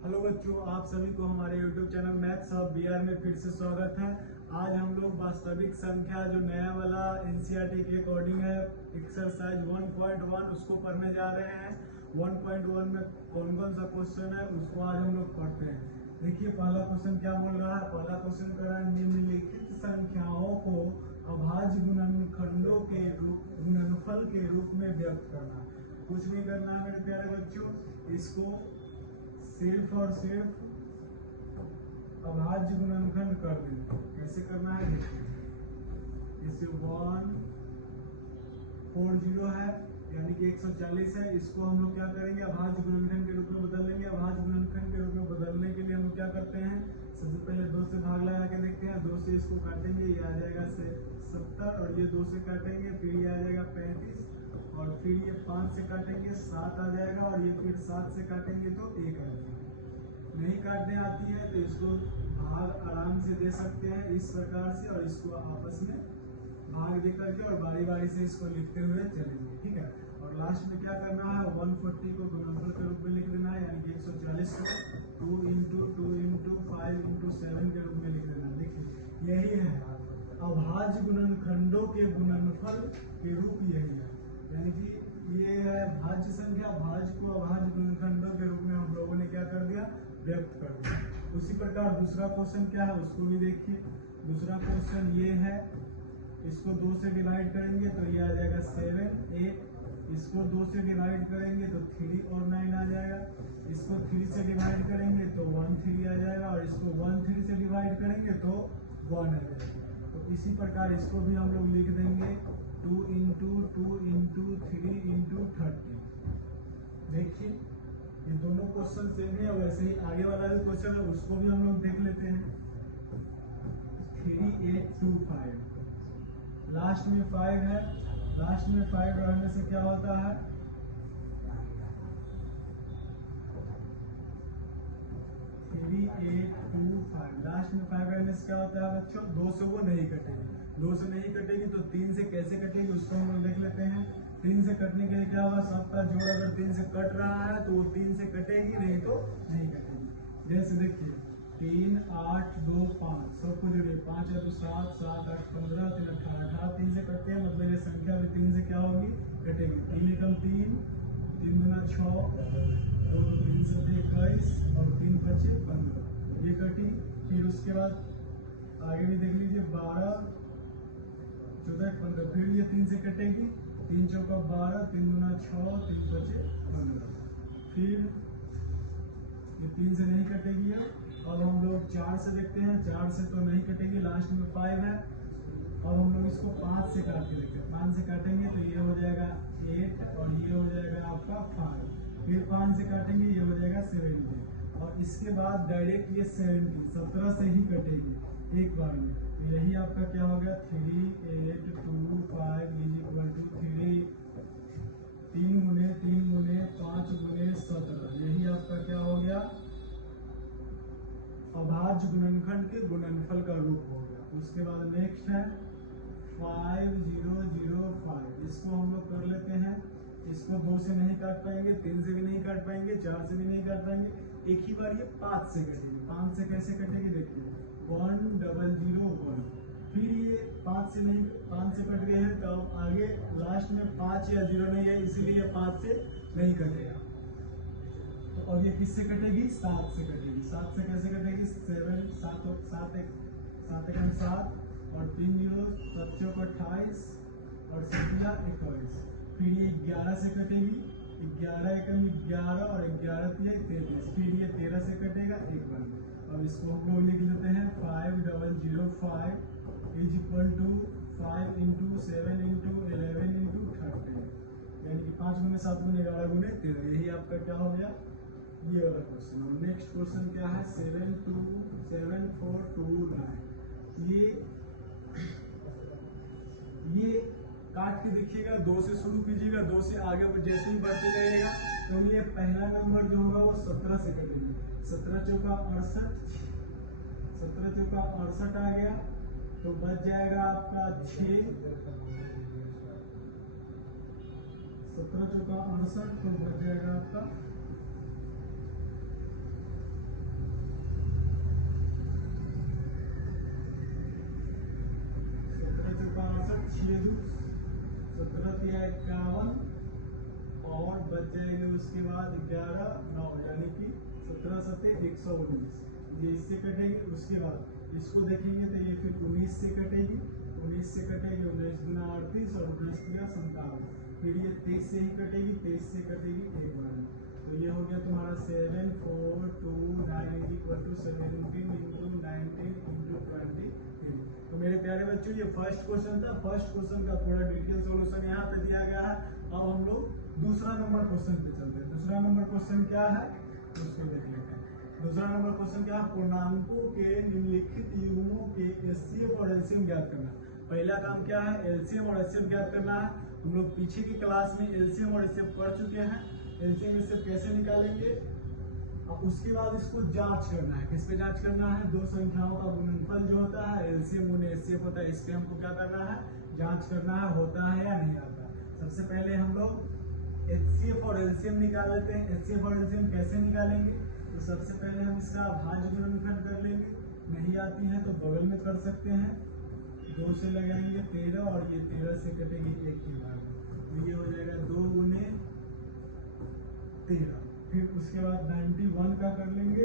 Hello बच्चों, आप सभी को हमारे YouTube channel maths hub Bihar में फिर से स्वागत है। आज हम लोग वास्तविक संख्या जो नया वाला एनसीईआरटी के अकॉर्डिंग है एक्सरसाइज 1.1 उसको पढ़ने जा रहे हैं। 1.1 में कौन कौन सा क्वेश्चन है उसको आज हम लोग पढ़ते हैं। देखिए पहला क्वेश्चन क्या बोल रहा है। पहला क्वेश्चन कर रहा है निम्नलिखित संख्याओं को अभाज्य गुणनफल के रूप में व्यक्त करना। कुछ नहीं करना है मेरे प्यारे बच्चों, इसको सिर्फ और सिर्फ अभाज्य गुणनखंड कर देंगे। कैसे करना है देखिए, जैसे 140 है यानी कि 140 है, इसको हम लोग क्या करेंगे अभाज्य गुणनखंड के रूप में बदल लेंगे। अभाज्य गुणनखंड के रूप में बदलने के लिए हम लोग क्या करते हैं, सबसे पहले 2 से भाग लगा के देखते हैं। 2 से इसको काटेंगे, ये आ जाएगा 70 और ये 2 से काटेंगे फिर ये आ जाएगा 35 और फिर ये 5 से काटेंगे 7 आ जाएगा और ये फिर 7 से काटेंगे तो 1 आ जाएगा। नहीं काटने आती है तो इसको भाग आराम से दे सकते हैं इस प्रकार से, और इसको आपस में भाग दे करके और बारी बारी से इसको लिखते हुए चलेंगे, ठीक है। और लास्ट में क्या करना है, 140 को गुणनफल के रूप में लिख देना है, यानी कि 140 को 2 × 2 × 5 × 7 के रूप में लिख देना। देखिए यही है अभाज्य गुणनखंडों के गुणनफल के रूप, यही है। यानी कि ये है भाज्य संख्या, भाज्य को अभाज्य गुणनखंडों के रूप में हम लोगों ने क्या कर दिया, व्यक्त कर दिया। उसी प्रकार दूसरा क्वेश्चन क्या है उसको भी देखिए। दूसरा क्वेश्चन ये है, इसको 2 से डिवाइड करेंगे तो ये आ जाएगा 7 8। इसको 2 से डिवाइड करेंगे तो 3 और 9 आ जाएगा। इसको 3 से डिवाइड करेंगे तो 1 3 आ जाएगा और इसको 1 3 से डिवाइड करेंगे तो 1 आ जाएगा। तो इसी प्रकार इसको भी हम लोग लिख देंगे 2 × 2 × 3 × 30। देखिए ये दोनों क्वेश्चन सेम है, वैसे ही आगे वाला जो क्वेश्चन है उसको भी हम लोग देख लेते हैं। 3 8 2 5, लास्ट में 5 है। लास्ट में 5 रहने से क्या होता है, 3 8 2 5, लास्ट में 5 रहने से क्या होता है बच्चों, 2 से वो नहीं कटेगी। 2 से नहीं कटेगी तो 3 से कैसे कटेगी उसको हम लोग देख लेते हैं। 3 से कटने के लिए क्या होगा, सबका जोड़ अगर 3 से कट रहा है तो वो 3 से कटेगी, नहीं तो नहीं कटेगी। जैसे देखिए 3 8 2 5, सबको जोड़िए 5 है तो 7 7 8 15 3 18 18 3 से कटते हैं, मतलब ये संख्या भी 3 से क्या होगी, कटेगी। 3 एकम 3 3 दूना 6 और 3 7 21 और 3 5 15, ये कटी। फिर उसके बाद आगे भी देख लीजिए 12 14 15, फिर ये 3 से कटेगी। 3 चौका 12 3 दूना 6 3 5 15, फिर ये 3 से नहीं कटेगी। अब हम लोग 4 से देखते हैं, 4 से तो नहीं कटेगी, लास्ट में 5 है। अब हम लोग इसको 5 से काट के देखते हैं। 5 से काटेंगे तो ये हो जाएगा 8 और ये हो जाएगा आपका 5, फिर 5 से काटेंगे ये हो जाएगा 70 और इसके बाद डायरेक्ट ये 17 से ही कटेगी एक बार में। यही आपका क्या हो गया 3 8 2 5 = 3 3 × 3 × 5 × 17, यही आपका क्या हो गया अभाज्य गुणनखंड के गुणनफल का रूप हो गया। उसके बाद नेक्स्ट है 5005, इसको हम लोग कर लेते हैं। इसको 2 से नहीं काट पाएंगे, 3 से भी नहीं काट पाएंगे, 4 से भी नहीं काट पाएंगे, एक ही बार ये 5 से कटेगी। 5 से कैसे कटेगी देखिए 1001, फिर ये 5 से नहीं, 5 से कट गए हैं तो आगे लास्ट में 5 या 0 नहीं है, इसीलिए ये 5 से नहीं कटेगा। तो और ये किससे कटेगी, 7 से कटेगी। 7 से कैसे कटेगी, 7 7 7 1 7 और 3 0 7 चौक 28 और 7 21, फिर ये 11 से कटेगी। 11 एकम 11 और 11 33, फिर ये 13 से कटेगा एक बार। अब इसको हम लोग लिख लेते हैं 5005 = 5 × 7 × 11 × 30, यानी कि 5 × 7 × 11 × 13, यही आपका क्या हो गया ये वाला क्वेश्चन। और नेक्स्ट क्वेश्चन क्या है 7429, ये काट के देखिएगा, 2 से शुरू कीजिएगा, 2 से आगे जैसे ही बढ़ते जाइएगा तो ये पहला नंबर जो होगा वो 17 से कटेगा। 17 चौका 68, 17 चौका 68 आ गया तो बच जाएगा आपका 6, 17 चौका 68 तो बच जाएगा आपका बच जाएंगे उसके बाद 11 9 यानी कि 17 7 119, ये इससे कटेगी। उसके बाद इसको देखेंगे तो ये फिर 19 से कटेगी, 19 से कटेगी 19 गुना 38 और 19 गुना 57, फिर ये 23 से ही कटेगी, 23 से कटेगी एक बार में। तो ये हो गया तुम्हारा 7 4 2 9 इक्वल टू 17 इंटू 19 इंटू 23। तो मेरे प्यारे बच्चों ये फर्स्ट क्वेश्चन था। फर्स्ट क्वेश्चन का पूरा डिटेल सॉल्यूशन यहाँ पे दिया गया है। अब हम लोग दूसरा नंबर क्वेश्चन पे चलते हैं। दूसरा नंबर क्वेश्चन क्या है उसको देख लेते हैं। दूसरा नंबर क्वेश्चन क्या है, पूर्णांकों के निम्नलिखित युग्मों के एलसीएम और एलसीएम ज्ञात करना। पहला काम क्या है, एलसीएम और एलसीएम ज्ञात करना है। हम लोग पीछे की क्लास में एलसीएम और एलसीएम कर चुके हैं। एलसीएम एलसीएम कैसे निकालेंगे, और उसके बाद इसको जांच करना है। किस पे जांच करना है, दो संख्याओं का गुणनफल जो होता है एलसीएम गुने एचसीएफ होता है, इस पे हमको क्या करना है, जांच करना है होता है या नहीं आता। सबसे पहले हम लोग एचसीएफ और एलसीएम निकाल लेते हैं। एचसीएफ और एलसीएम कैसे निकालेंगे, तो सबसे पहले हम इसका भाज्य गुणनफल कर लेंगे। नहीं आती है तो बगल में कर सकते हैं, 2 से लगाएंगे 13 और ये 13 से कटेगी एक ही बार, तो ये हो जाएगा 2 गुने 13। फिर उसके बाद 91 का कर लेंगे,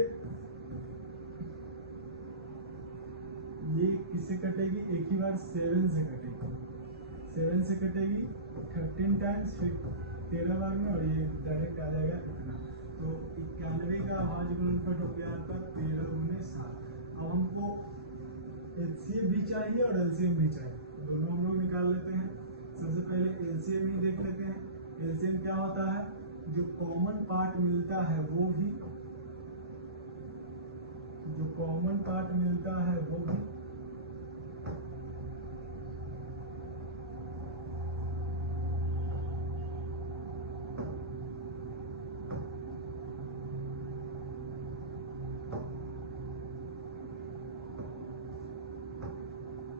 ये किससे कटेगी, एक ही बार 7 से कटेगी, 7 से कटेगी 13 टाइम्स, फिर 13 बार में, और ये डायरेक्ट आ जाएगा इतना। तो 91 का भाज्य गुणनफल हो गया आपका 13 गुने 7। अब हमको एचसीएफ भी चाहिए और एलसीएम भी चाहिए, दोनों हम लोग निकाल लेते हैं। सबसे पहले एलसीएम ही देख लेते हैं। एलसीएम क्या होता है, जो कॉमन पार्ट मिलता है वो भी, जो कॉमन पार्ट मिलता है वो भी,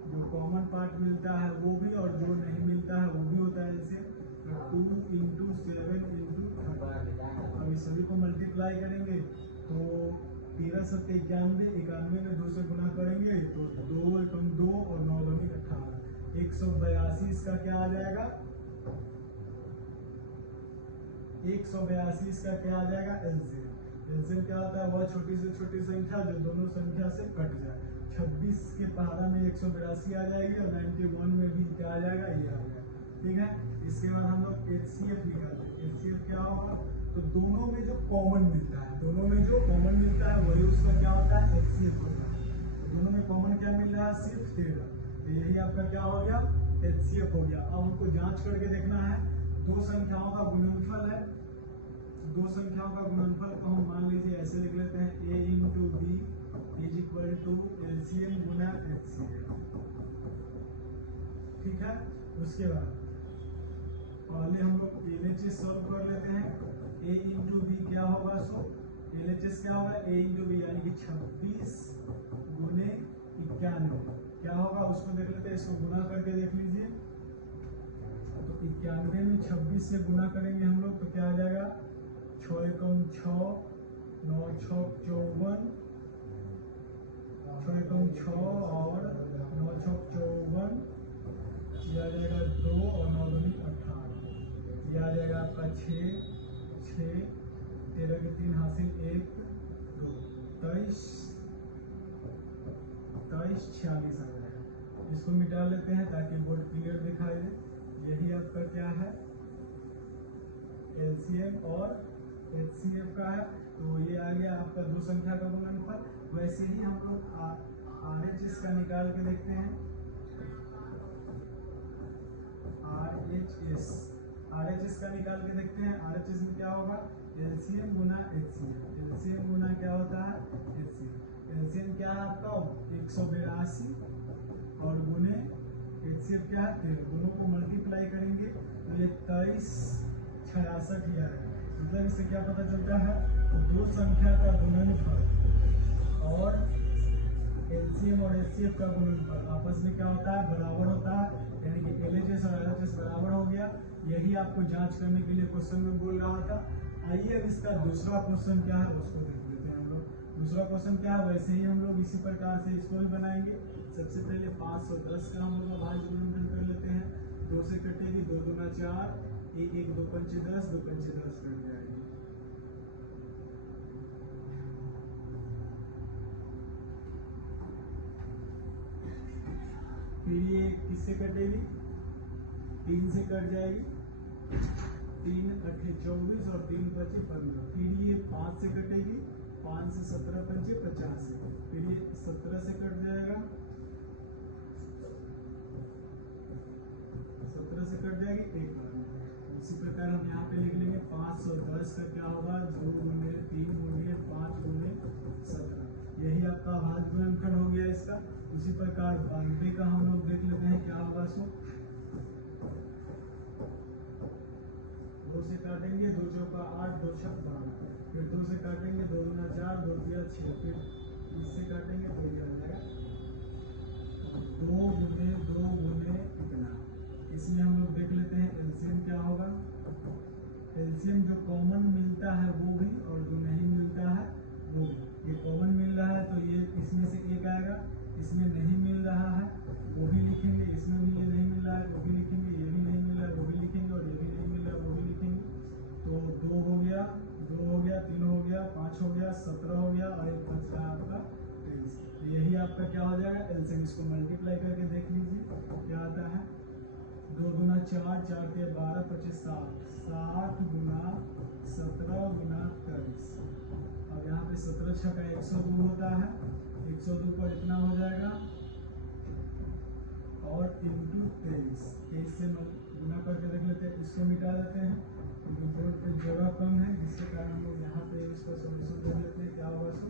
जो कॉमन पार्ट मिलता है वो भी, और जो नहीं मिलता है वो भी होता है। जैसे 2 इंटू 7 इंटू 30। अब इस सभी को मल्टीप्लाई करेंगे तो 13 7 91, 91 में 2 से गुना करेंगे तो 2 एकम 2 और 9 दूनी 18, 182 इसका क्या आ जाएगा, 182 इसका क्या आ जाएगा एलसीएम। एलसीएम क्या होता है, वह छोटी से छोटी संख्या जो दोनों संख्या से कट जाए। 26 के पहाड़ा में 182 आ जाएगी और 91 में भी क्या आ जाएगा, ये आ जाएगा। ठीक है, इसके बाद हम लोग एचसीएफ निकालते हैं। एचसीएफ क्या होगा, तो दोनों में जो कॉमन मिलता है, दोनों में जो कॉमन मिलता है वही उसका क्या होता है, एचसीएफ होता है। तो दोनों में कॉमन क्या मिल रहा है, सिर्फ 13, तो यही आपका क्या हो गया, एचसीएफ हो गया। अब हमको जांच करके देखना है, दो संख्याओं का गुणनफल है, दो संख्याओं का गुणनफल को हम मान लीजिए ऐसे लिख लेते हैं, a into B is equal to LCM गुना एचसीएफ। ठीक है, उसके बाद पहले हम लोग एलएचएस सॉल्व कर लेते हैं। a इंटू बी क्या होगा, सो एलएचएस क्या होगा, a इंटू बी यानी कि 26 गुने 91 क्या होगा उसको देख लेते हैं। इसको गुना करके देख लीजिए, तो 91 में 26 से गुना करेंगे हम लोग तो क्या आ जाएगा, 6 एकम 6, 9 6 54, 6 एकम 6 और 9 6 54, ये आ जाएगा 2 और 9 दूनी 18, ये आ जाएगा आपका 6 6, 13 के 3 हासिल 1 2, 23 23 46 आ जाएगा। इसको मिटा लेते हैं ताकि बोर्ड क्लियर दिखाई दे। यही आपका क्या है, एलसीएम और एचसीएफ का है। तो ये आ गया आपका दो संख्या का गुणनफल। वैसे ही हम लोग आरएचएस का निकाल के देखते हैं। आरएचएस का निकाल के देखते हैं। आरएचएस में क्या होगा, एलसीएम गुना एचसीएफ। एलसीएम गुना क्या होता है, एचसीएफ। एलसीएम क्या है आपका 182 और गुने एचसीएफ क्या है 13। दोनों को मल्टीप्लाई करेंगे तो ये 23 66 ही आएगा। मतलब इससे क्या पता चलता है, तो दो संख्या का गुणनफल और एलसीएम और एचसीएफ का गुणनफल आपस में क्या होता है, बराबर होता है। यानी कि एलएचएस और आरएचएस बराबर हो गया। यही आपको जांच करने के लिए क्वेश्चन में बोल रहा था। आइए अब इसका दूसरा क्वेश्चन क्या है उसको देख लेते हैं हम लोग। दूसरा क्वेश्चन क्या है, वैसे ही हम लोग इसी प्रकार से इसको भी बनाएंगे। सबसे पहले 510 का हम लोग भाज्य गुणनफल कर लेते हैं। 2 से कटेगी 2 दूना 4, एक एक 2 पंचे 10, 2 पंचे 10 कट जाएगी। फिर ये किससे कटेगी? 3 से कट जाएगी। 3 अठे 24 और 3 पचे 15। फिर ये 5 से कटेगी। 5 से 17 पंचे 50। फिर ये 17 से कट जाएगा। 17 से कट जाएगी एक बार में। उसी प्रकार हम यहाँ पे लिख लेंगे 510 का क्या होगा? 2 गुने 3 गुने 5 गुने 17। यही आपका भाज्य गुणनखंड हो गया इसका। उसी प्रकार 92 का हम लोग देख लेते हैं क्या होगा। सो 2 से काटेंगे, 2 चौका 8, 2 छक 12। फिर 2 से काटेंगे, 2 दूना 4, 2 तिया 6। फिर इससे काटेंगे तो ये आ जाएगा 2 गुने इतना। इसमें हम लोग देख लेते हैं एलसीएम क्या होगा। एलसीएम जो कॉमन मिलता है वो भी, और जो नहीं मिलता है वो भी। ये कॉमन मिल रहा है तो ये इसमें से एक आएगा। इसमें नहीं मिल रहा है वो भी लिखेंगे। इसमें भी ये नहीं मिल रहा है वो भी लिखेंगे। ये भी नहीं मिल रहा है वो भी लिखेंगे। और ये भी नहीं मिल रहा है वो भी लिखेंगे। तो 2 हो गया, 2 हो गया, 3 हो गया, 5 हो गया, 17 हो गया और एक बच रहा आपका 23। तो यही आपका क्या हो जाएगा? एलसीएम। इसको मल्टीप्लाई करके देख लीजिए क्या आता है। 2 दूना 4, 4 के 12, 25 60। 60 गुना 17 गुना 23। अब यहाँ पे 17 छका 102 होता है। 102 पर इतना हो जाएगा और इंटू 23। 23 से गुना करके देख लेते हैं। इसको मिटा देते हैं क्योंकि बोर्ड पे जगह कम है, जिसके कारण हम लोग यहाँ पे इसका सोल्यूशन दे देते हैं। क्या होगा? सो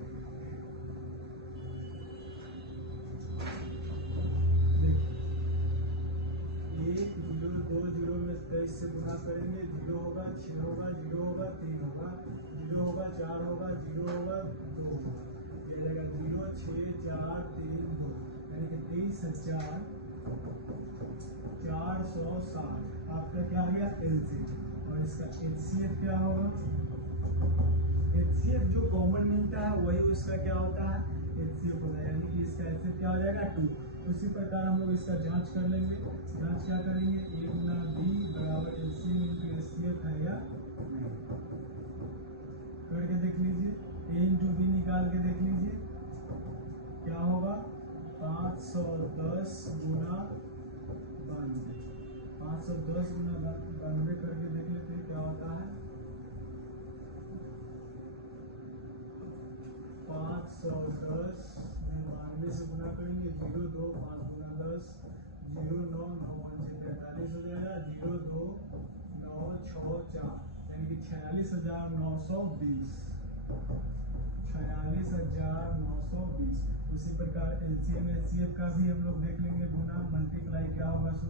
देखिए 1 0 2 0 में 23 से गुना करेंगे। 0 होगा, 6 होगा, 0 होगा, 3 होगा, 0 होगा, 4 होगा, 0 होगा, 2 होगा। ये जाएगा 0 6 4 3 2, यानी कि 23,460 आपका क्या आ गया? एलसीएम। और इसका एचसीएफ क्या होगा? एचसीएफ जो कॉमन मिलता है वही उसका क्या होता है? एचसीएफ होता है। यानी कि इसका एचसीएफ क्या हो जाएगा? 2। उसी प्रकार हम लोग इसका जांच कर लेंगे। जांच क्या करेंगे? A गुना B बराबर एलसीएम इंटू एचसीएफ है या नहीं, करके देख लीजिए। A इंटू बी निकाल के देख लीजिए क्या होगा। 510 गुना 92। 510 गुना 92 करके देख लेते हैं क्या होता है। 510 92 से गुना करेंगे। 0 2 5 गुना 10, 0 9 9 5 43 हो जाएगा। 0 2 9 6 4, यानी कि 46,920। 46,920। उसी प्रकार एलसीएम एचसीएफ का भी हम लोग देख लेंगे। गुना मल्टीप्लाई क्या होगा? सो